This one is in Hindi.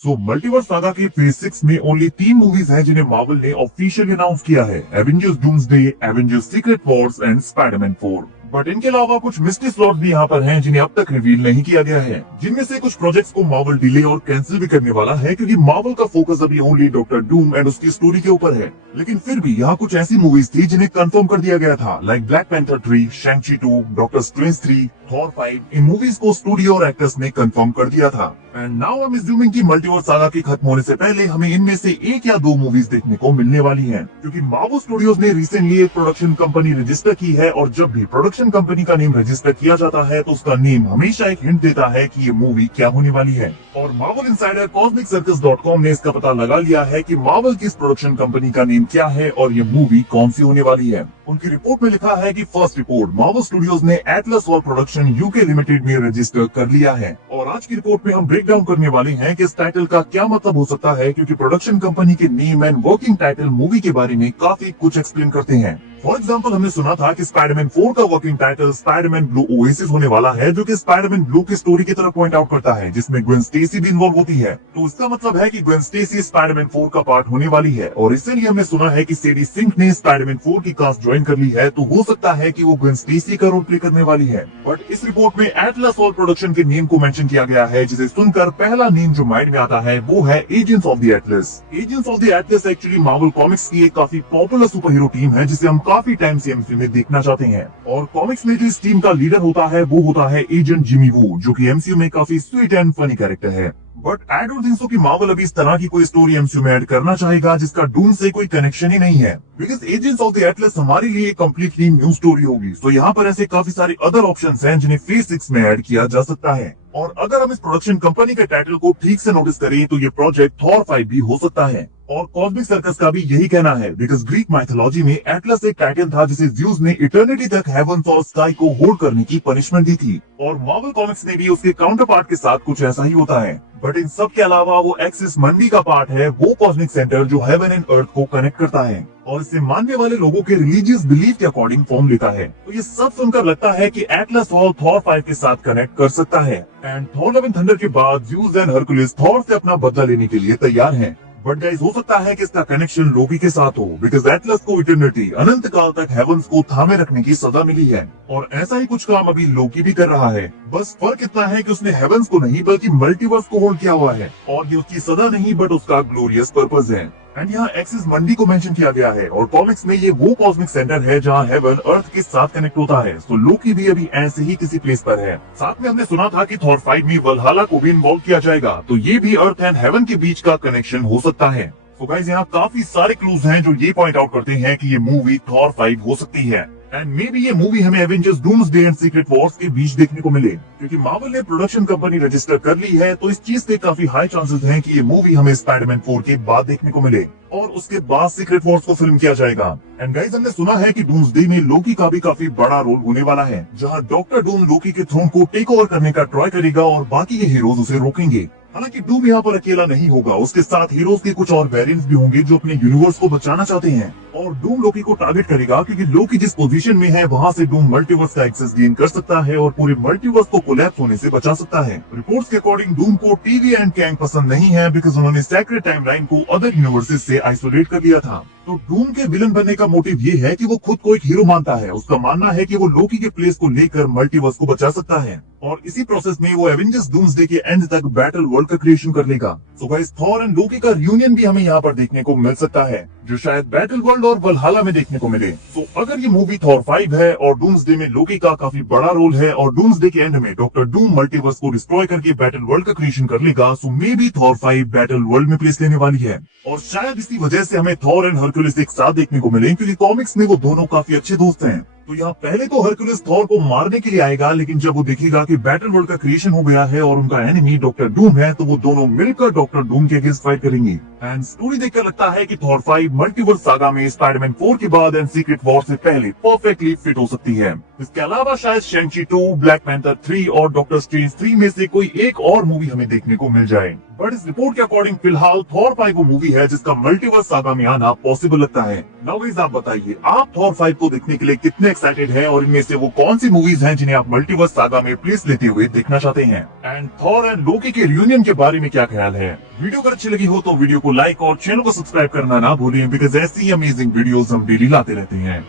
मल्टीवर्स सागा के फेज 6 में ओनली 3 मूवीज हैं जिन्हें मार्वल ने ऑफिशियली अनाउंस किया है। Avengers doomsday, Avengers secret Wars and Spiderman 4। But इनके अलावा कुछ मिस्ट्री स्लॉट भी यहाँ पर हैं जिन्हें अब तक रिवील नहीं किया गया है, जिनमें से कुछ प्रोजेक्ट्स को मार्वल डिले और कैंसिल भी करने वाला है क्योंकि मार्वल का फोकस अभी ओनली डॉक्टर डूम एंड उसकी स्टोरी के ऊपर है। लेकिन फिर भी यहाँ कुछ ऐसी मूवीज थी जिन्हें कंफर्म कर दिया गया था, like black panther 3, शैंग-ची 2, doctor strange 3, Thor 5। इन मूवीज को स्टूडियो और एक्टर्स ने कंफर्म कर दिया था। And now I am assuming कि मल्टीवर्स सागा के खत्म होने से पहले हमें इनमें से 1 या 2 मूवीज देखने को मिलने वाली हैं, क्योंकि मार्वल स्टूडियोज ने रिसेंटली एक प्रोडक्शन कंपनी रजिस्टर की है और जब भी प्रोडक्शन कंपनी का नेम रजिस्टर किया जाता है तो उसका नेम हमेशा एक हिंट देता है कि ये मूवी क्या होने वाली है। और मार्वल इनसाइडर CosmicCircus.com ने इसका पता लगा लिया है कि मार्वल की इस प्रोडक्शन कंपनी का नेम क्या है और ये मूवी कौन सी होने वाली है। उनकी रिपोर्ट में लिखा है कि फर्स्ट रिपोर्ट मार्वल स्टूडियोज ने एटलस और प्रोडक्शन यूके लिमिटेड में रजिस्टर कर लिया है। और आज की रिपोर्ट में हम ब्रेक डाउन करने वाले हैं कि इस टाइटल का क्या मतलब हो सकता है, क्योंकि प्रोडक्शन कंपनी के name and working title movie के बारे में काफी कुछ एक्सप्लेन करते हैं। फॉर एग्जाम्पल, हमने सुना था कि स्पाइडरमैन 4 का working title Spiderman blue oasis होने वाला है, जो कि स्पाइडरमैन ब्लू की स्टोरी की तरफ पॉइंट आउट करता है, जिसमें ग्वेन स्टेसी भी इन्वॉल्व होती है। तो इसका मतलब है कि ग्वेन स्टेसी स्पाइडरमैन 4 का पार्ट होने वाली है। और इसीलिए हमने सुना है कि सेडी सिंक ने स्पाइडरमैन 4 की कास्ट ज्वाइन कर ली है, तो हो सकता है कि वो ग्वेन स्टेसी का रोल प्ले करने वाली है। बट इस रिपोर्ट में एटलस और प्रोडक्शन के नेम को मेंशन किया गया है, जिसे सुनकर पहला नेम जो माइंड में आता है वो है agents of the Atlas. Agents of the Atlas actually Marvel comics की एक काफी पॉपुलर सुपर हीरो टीम है, जिसे हम काफी टाइम से एमसीयू में देखना चाहते हैं। और कॉमिक्स में जो इस टीम का लीडर होता है वो होता है एजेंट जिमी वू, जो कि एमसीयू में काफी स्वीट एंड फनी कैरेक्टर है। But I don't think so कि मार्वल अभी इस तरह की कोई स्टोरी एमसीयू में ऐड करना चाहेगा जिसका डूम से कोई कनेक्शन ही नहीं है, because agents of the Atlas हमारे लिए कम्प्लीटली न्यू स्टोरी होगी। तो यहाँ पर ऐसे काफी सारे अदर ऑप्शंस हैं जिन्हें फेज 6 में ऐड किया जा सकता है। और अगर हम इस प्रोडक्शन कंपनी के टाइटल को ठीक से नोटिस करें तो ये प्रोजेक्ट थॉर 5 भी हो सकता है। और कॉस्मिक सर्कस का भी यही कहना है, बिकॉज ग्रीक माइथोलॉजी में एटलस एक टाइटन था जिसे ज़्यूस ने इटर्निटी तक हेवंस और स्काई को होल्ड करने की पनिशमेंट दी थी। और मार्वल कॉमिक्स ने भी उसके काउंटर पार्ट के साथ कुछ ऐसा ही होता है। बट इन सब के अलावा वो एक्सिस मंडी का पार्ट है, वो कॉस्मिक सेंटर जो हेवन एंड अर्थ को कनेक्ट करता है और इसे मानने वाले लोगों के रिलीजियस बिलीफ के अकॉर्डिंग फॉर्म लेता है। तो ये सब सुनकर लगता है कि एटलस और थॉर 5 के साथ कनेक्ट कर सकता है। And Thor love and thunder के बाद ज़्यूस एंड हरकुलिस थॉर से अपना बदला लेने के लिए तैयार हैं। बट गाइस, हो सकता है कि इसका कनेक्शन लोकी के साथ हो, बिकॉज एटलस को इटर्निटी अनंत काल तक हेवंस को थामे रखने की सजा मिली है और ऐसा ही कुछ काम अभी लोकी भी कर रहा है। बस फर्क इतना है कि उसने हेवंस को नहीं बल्कि मल्टीवर्स को होल्ड किया हुआ है और ये उसकी सजा नहीं बट उसका ग्लोरियस पर्पस है। एंड यहाँ एक्सिस मंडी को मेंशन किया गया है और कॉमिक्स में ये वो कॉस्मिक सेंटर है जहाँ हेवन अर्थ के साथ कनेक्ट होता है। तो लोकी भी अभी ऐसे ही किसी प्लेस पर है। साथ में हमने सुना था कि थॉर 5 में वल्हाला को भी इन्वॉल्व किया जाएगा, तो ये भी अर्थ एंड हेवन के बीच का कनेक्शन हो सकता है। तो गाइस, यहाँ काफी सारे क्लूज हैं जो ये पॉइंट आउट करते हैं कि ये मूवी थॉर 5 हो सकती है। एंड मे बी ये मूवी हमें Avengers doomsday and secret Wars के बीच देखने को मिले, क्योंकि मार्वल ने प्रोडक्शन कंपनी रजिस्टर कर ली है, तो इस चीज के काफी हाई चांसेस हैं कि ये मूवी हमें स्पाइडरमैन 4 के बाद देखने को मिले और उसके बाद सीक्रेट वॉर्स को फिल्म किया जाएगा। एंड गाइस, हमने सुना है कि डूम्सडे में लोकी का भी काफी बड़ा रोल होने वाला है, जहां डॉक्टर डूम लोकी के थ्रोन को टेक ओवर करने का ट्राई करेगा और बाकी के हीरोज उसे रोकेंगे। हालांकि डूम यहाँ पर अकेला नहीं होगा, उसके साथ हीरोज के कुछ और वेरिएंट्स भी होंगे जो अपने यूनिवर्स को बचाना चाहते हैं और डूम लोकी को टारगेट करेगा, क्योंकि लोकी जिस पोजीशन में है वहाँ से डूम मल्टीवर्स का एक्सेस गेन कर सकता है और पूरे मल्टीवर्स को कोलैप्स होने से बचा सकता है। रिपोर्ट्स के अकॉर्डिंग डूम को टीवी एंड कैंग पसंद नहीं है, बिकॉज उन्होंने सेक्रेट टाइमलाइन को अदर यूनिवर्सेस से आइसोलेट कर लिया था। तो डूम के विलन बनने का मोटिव ये है कि वो खुद को एक हीरो मानता है। उसका मानना है कि वो लोकी के प्लेस को लेकर मल्टीवर्स को बचा सकता है और इसी प्रोसेस में वो एवेंजर्स डूम्सडे के एंड तक बैटल वर्ल्ड का क्रिएशन कर लेगा। सो गाइस, थॉर एंड लोकी का रियूनियन भी हमें यहाँ पर देखने को मिल सकता है, जो शायद बैटल वर्ल्ड और वल्हाला में देखने को मिले। सो अगर ये मूवी थॉर 5 है और डूम्सडे में लोकी का काफी बड़ा रोल है और डूम्सडे के एंड में डॉक्टर डूम मल्टीवर्स को डिस्ट्रॉय करके बैटल वर्ल्ड का क्रिएशन कर लेगा, so maybe Thor 5 Battleworld में प्लेस लेने वाली है। और शायद इसी वजह से हमें थॉर एंड हरक्यूलिस एक साथ देखने को मिले, क्योंकि कॉमिक्स में वो दोनों काफी अच्छे दोस्त हैं। तो यहाँ पहले तो हरक्यूलिस थॉर को मारने के लिए आएगा, लेकिन जब वो देखेगा कि बैटल वर्ल्ड का क्रिएशन हो गया है और उनका एनिमी डॉक्टर डूम है, तो वो दोनों मिलकर डॉक्टर डूम के अगेंस्ट फाइट करेंगे। एंड स्टोरी देखकर लगता है कि थॉर 5 मल्टीवर्स सागा में स्पाइडरमैन 4 के बाद एंड सीक्रेट वॉर से पहले परफेक्टली फिट हो सकती है। इसके अलावा शायद शैंग-ची 2, ब्लैक पैंथर 3 और डॉक्टर स्ट्रेंज 3 में से कोई एक और मूवी हमें देखने को मिल जाए। बट इस रिपोर्ट के अकॉर्डिंग फिलहाल थॉर 5 वो मूवी है जिसका मल्टीवर्स सागा में आना पॉसिबल लगता है। नाउ गाइस आप बताइए, आप थॉर 5 को देखने के लिए कितने एक्साइटेड हैं और इनमें से वो कौन सी मूवीज हैं जिन्हें आप मल्टीवर्स सागा में प्लेस लेते हुए देखना चाहते हैं? एंड थॉर एंड लोकी के रियूनियन के बारे में क्या ख्याल है? वीडियो अगर अच्छी लगी हो तो वीडियो को लाइक और चैनल को सब्सक्राइब करना ना भूलिए, बिकॉज ऐसी अमेजिंग वीडियोस हम डेली लाते रहते हैं।